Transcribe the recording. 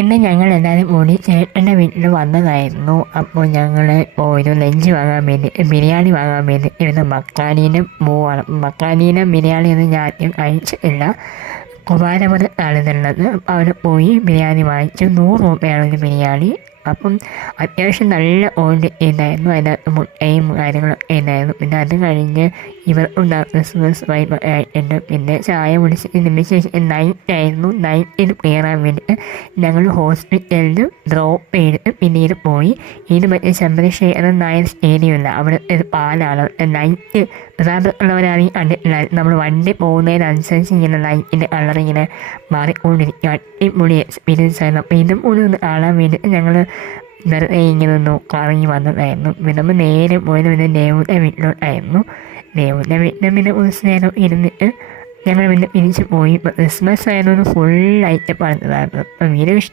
ഇന്ന് ഞങ്ങൾ എല്ലാവരും കൂടി ചേട്ടന്റെ വീട്ടിൽ വന്നതായിരുന്നു. അപ്പോൾ ഞങ്ങൾ ഒരു ലഞ്ച് വാങ്ങാൻ വേണ്ടി ബിരിയാണി വാങ്ങാൻ വേണ്ടി ഇരുന്ന്. മക്കാനീനും പോവാണ് മക്കാനീനും ബിരിയാണി ഒന്നും ഞാൻ കഴിച്ചിട്ടില്ല. കുമാരപുരത്താണ് അപ്പോൾ അവിടെ പോയി ബിരിയാണി വാങ്ങിച്ചു. നൂറ് രൂപയാണ് ബിരിയാണി അപ്പം അത്യാവശ്യം നല്ല ഓയിൽ ഉണ്ടായിരുന്നു. അതിനകത്ത് മുട്ടയും കാര്യങ്ങളും ഉണ്ടായിരുന്നു. പിന്നെ അത് കഴിഞ്ഞ് ഇവർ ആയിട്ടുണ്ട്. പിന്നെ ചായ കുടിച്ച് നിമിഷം നൈറ്റ് ആയിരുന്നു. നൈറ്റിൽ കയറാൻ വേണ്ടിയിട്ട് ഞങ്ങൾ ഹോസ്പിറ്റലിൽ ഡ്രോപ്പ് ചെയ്തിട്ട് പിന്നീട് പോയി. ഇത് മറ്റേ ചന്ദ്രശേഖരൻ നായർ സ്റ്റേഡിയമില്ല അവിടെ ഒരു പാലാണ്. നൈറ്റ് ഉള്ളവരാണെങ്കിൽ കണ്ടിട്ടില്ല നമ്മൾ വണ്ടി പോകുന്നതിനനുസരിച്ച് ഇങ്ങനെ ലൈറ്റിന്റെ കളർ ഇങ്ങനെ മാറിക്കൊണ്ടിരിക്കും. അടിപൊളി എക്സ്പീരിയൻസ് ആയിരുന്നു. അപ്പോൾ ഇതും കൂടി ഒന്ന് കാണാൻ വേണ്ടിയിട്ട് ഞങ്ങൾ ഇങ്ങനെ ഒന്ന് കറങ്ങി വന്നതായിരുന്നു. പിന്നെ നമ്മൾ നേരെ പോയത് പിന്നെ ദേവുടെ വീട്ടിലോട്ടായിരുന്നു ദേവുടെ വീട്ടിൽ പിന്നെ കുറച്ച് നേരം ഇരുന്നിട്ട് ഞങ്ങൾ പിന്നെ തിരിച്ച് പോയി. ക്രിസ്മസ് ആയതുകൊണ്ട് ഫുൾ ആയിട്ട് പറഞ്ഞതായിരുന്നു. അപ്പം വീഡിയോ ഇഷ്ടം